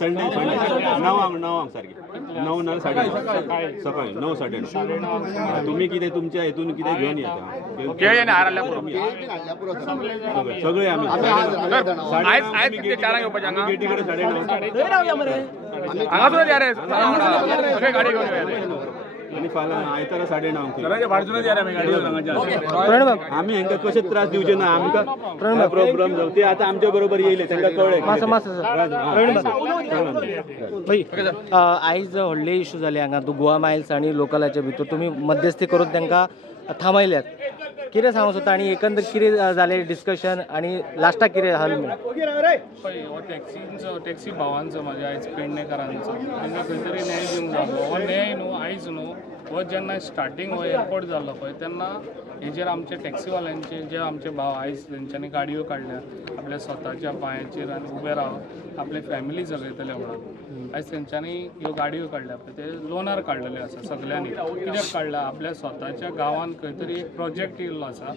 Sunday 9 सारखे 9 ना 9:30 सकाळी 9 9:30 तुम्ही किती तुमच्या हेतून किती घेऊन येता सगळे आम्ही गेटीकडे 9:30 आणि आयतारा 9:30 आम्ही हेंका कशे त्रास दिवचे ना आमकां प्रॉब्लेम जाऊ ते आता आमच्या बरोबर येयले तांकां कळ्ळें आयज व्हडले इश्यू जाले हांगा गोवा मायल्स आणि लोकलाच्या भितर तुम्ही मध्यस्थी करून तांकां थांबयल्यात कितें सांगू सोदता आनी एकंदर कितें जालें डिस्कशन आनी लास्टाक कितें हल टॅक्सी भावांचो म्हाज्या आयज पेडणेकारांचो तांकां खंय तरी न्याय दिवंक जालो हो न्याय न्हू आयज न्हू हो जेन्ना स्टार्टींग हो एअरपोर्ट जाल्लो पळय तेन्ना हेजेर आमचे टॅक्सीवाल्यांचे जे आमचे भाव आयज तेंच्यांनी गाडयो काडल्या आपल्या स्वताच्या पांयाचेर आनी उबे रावन आपली फॅमिली जगयतले म्हणून आयज तेंच्यांनी ह्यो गाडयो काडल्या पळय ते लोनार काडलेले आसा सगळ्यांनी कित्याक काडला आपल्या स्वताच्या गांवांत खंय तरी एक प्रोजेक्ट येयल्लो आसा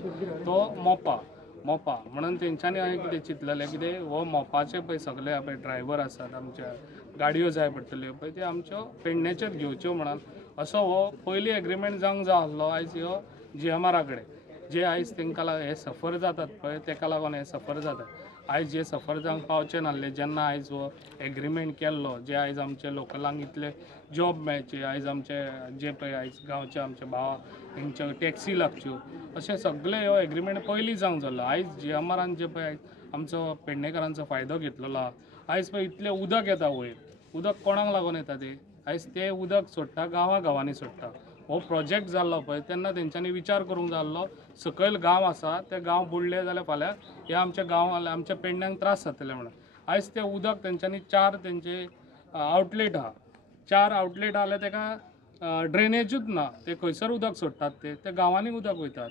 तो मोपा म्हणून तेंच्यांनी हांवें कितें चिंतलेलें कितें हो मोपाचे पळय सगळे पळय ड्रायव्हर आसात आमच्या गाडयो जाय पडटल्यो पळय त्यो आमच्यो पेडणेच्योच घेवच्यो म्हणून असो हो पयली एग्रीमेंट जावंक जाय आसलो आयज ह्यो GMR कडेन जे आयज तांकां हे सफर जातात पळय ताका लागून हे सफर जातात आयज जे सफर जावंक पावचे नासले जेन्ना आयज हो एग्रीमेंट केल्लो जे आयज आमचे लोकलांक इतले जॉब मेळचे आयज आमचे जे पळय आयज गांवचे आमचे भाव तेंच्यो टॅक्सी लागच्यो अशें सगळे हो एग्रीमेंट पयलीं जावंक जाल्लो आयज GMRन जे पळय आमचो पेडणेकारांचो फायदो घेतलेलो आयज पळय इतलें उदक येता वयर उदक कोणाक लागून येता ते आयज ते उदक सोडटा गांवांनी सोडटा हो प्रोजेक्ट जाल्लो पळय तेन्ना तेंच्यांनी विचार करूंक जाल्लो सकयल गांव आसा ते गांव बुडले जाल्यार फाल्यां हे आमच्या गांवांत आमच्या पेडण्यांक त्रास जातले म्हणून आयज ते उदक तेंच्यांनी 4 तेंचे आउटलेट आहा 4 आउटलेट आहा ताका ड्रेनेजूच ना ते खंयसर उदक सोडटात ते गांवांनी उदक वयतात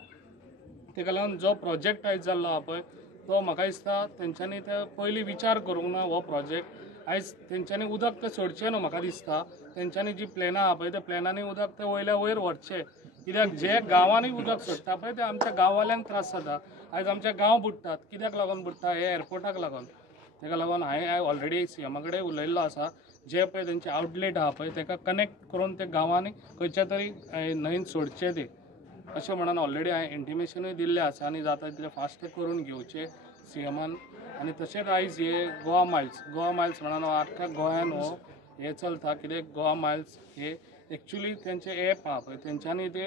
ताका लागून जो प्रोजेक्ट आयज जाल्लो आहा पळय तो म्हाका दिसता तेंच्यांनी ते पयलीं विचार करूंक ना हो प्रोजेक्ट आयज तेंच्यांनी उदक ते सोडचें न्हू म्हाका दिसता तेंच्यांनी जी प्लॅनां आहा पळय त्या प्लॅनांनी उदक ते वयल्या वयर व्हरचें कित्याक जे गांवांनी उदक सोडटा पळय ते आमच्या गांववाल्यांक त्रास जाता आयज आमचे गांव बुडटात कित्याक लागून बुडटा हे एअरपोर्टाक लागून ताका लागून हांवें ऑलरेडी CM कडेन उलयल्लो आसा जे पळय तेंचे आउटलेट आहा पळय ताका कनेक्ट करून ते गांवांनी खंयच्या तरी न्हंयेन सोडचे ते अशें म्हणून ऑलरेडी हांवें इंटिमेशनूय दिल्लें आसा आनी जाता तितलें फास्ट ते करून घेवचे CMन आनी तशेंच आयज हे गोवा मायल्स म्हणून आख्ख्या गोंयान हो हे चलता कित्याक गोवा मायल्स हे एक्चुली तेंचे एप आहा पळय तेंच्यांनी ते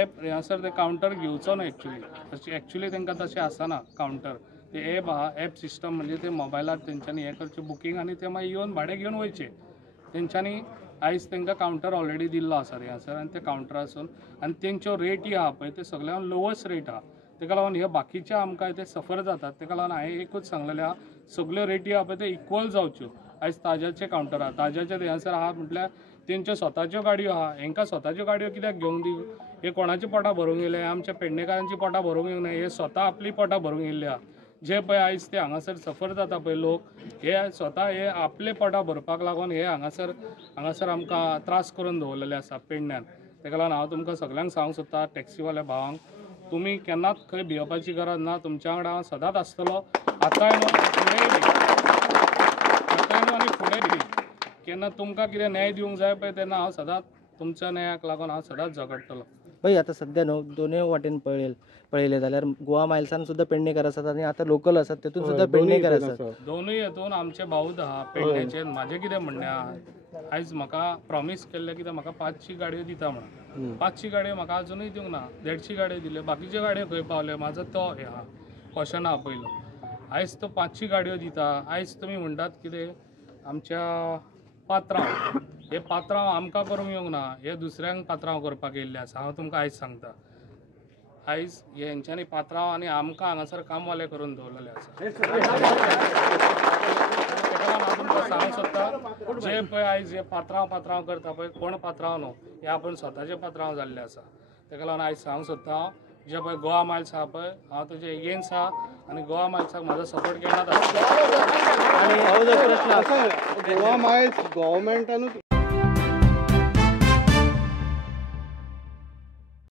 एप हांगासर ते कावंटर घेवचो ना एक्चुली तांकां तशें आसना कावंटर ते एप आहा एप सिस्टम म्हणजे ते मोबायलार तेंच्यांनी हे करचें बुकींग आनी ते मागीर येवन भाडें घेवन वयचे तेंच्यांनी आयज तांकां कावंटर ऑलरेडी दिल्लो आसा हांगासर आनी ते कावंटरासून आनी तेंच्यो रेटी आहा पळय ते सगळ्यांत लोवस्ट रेट आहा ताका लागून हे बाकीचे आमकां ते सफर जातात ताका लागून हांवें एकूच सांगलेलें आहा सगळ्यो रेटी आहा पळय ते इक्वल जावच्यो आयज ताज्याचे कावंटर आहा ताज्याचे हांगासर आहा म्हटल्यार तेंच्यो स्वताच्यो गाडयो आहा हेंकां स्वताच्यो गाडयो कित्याक घेवंक दिवं हे कोणाची पोटां भरूंक येयले आमच्या पेडणेकारांची पोटां भरूंक येवंक ना हे स्वता आपली पोटां भरूंक येयल्ले आहा जे पळय आयज ते हांगासर सफर जाता पळय लोक हे स्वता हे आपले पोटां भरपाक लागून हे हांगासर आमकां त्रास करून दवरलेले आसा पेडण्यान ताका लागून हांव तुमकां सगळ्यांक सांगूंक सोदता टॅक्सीवाल्या भावांक तुमी केन्नाच खंय भियेवपाची गरज ना तुमच्या वांगडा हांव सदांच आसतलो आतांय न्हू फुडेंय न्हू केन्ना तुमकां कितें न्याय दिवंक जाय पळय तेन्ना हांव सदांच तुमच्या न्यायाक लागून हांव सदांच झगडटलो पळय आतां सध्या न्हू दोनूय वाटेन पळयले जाल्यार गोवा मायल्सान सुद्दां पेडणेकार आसात आनी आतां लोकल आसात तेतून सुद्दां पेडणेकार आसात दोनूय हेतून आमचे भाऊच आहा पेडणेचे म्हाजें कितें म्हणणें आहा आयज म्हाका प्रॉमीस केल्लें कितें म्हाका 500 गाडयो दिता म्हणून 500 गाडयो म्हाका अजुनूय दिवंक ना 150 गाडयो दिल्यो बाकीच्यो गाडयो खंय पावल्यो म्हाजो तो हे आहा क्वेशन आहा पयलो आयज तो 500 गाडयो दिता आयज तुमी म्हणटात कितें आमच्या पात्रांव हे पात्रांव आमकां करूंक येवंक ना हे दुसऱ्यांक पात्रांव करपाक येयल्ले आसा हांव तुमकां आयज सांगता आयज हेंच्यांनी पात्रांव आनी आमकां हांगासर कामवाले करून दवरलेले आसा हांव तुमकां सांगूंक सोदता जे पळय आयज हे पात्रांव करता पळय कोण पात्रांव न्हू हे आपूण स्वताचे पात्रांव जाल्ले आसा ताका लागून आयज सांगूंक सोदता हांव जे पळय गोवा मायल्स आहा पळय हांव तेजे एगेन्स्ट आहा आनी गोवा मायल्साक म्हाजो सपोर्ट केन्नाच आसता आनी हो जो प्रश्न गोवा मायल्स गव्हर्मेंटानूच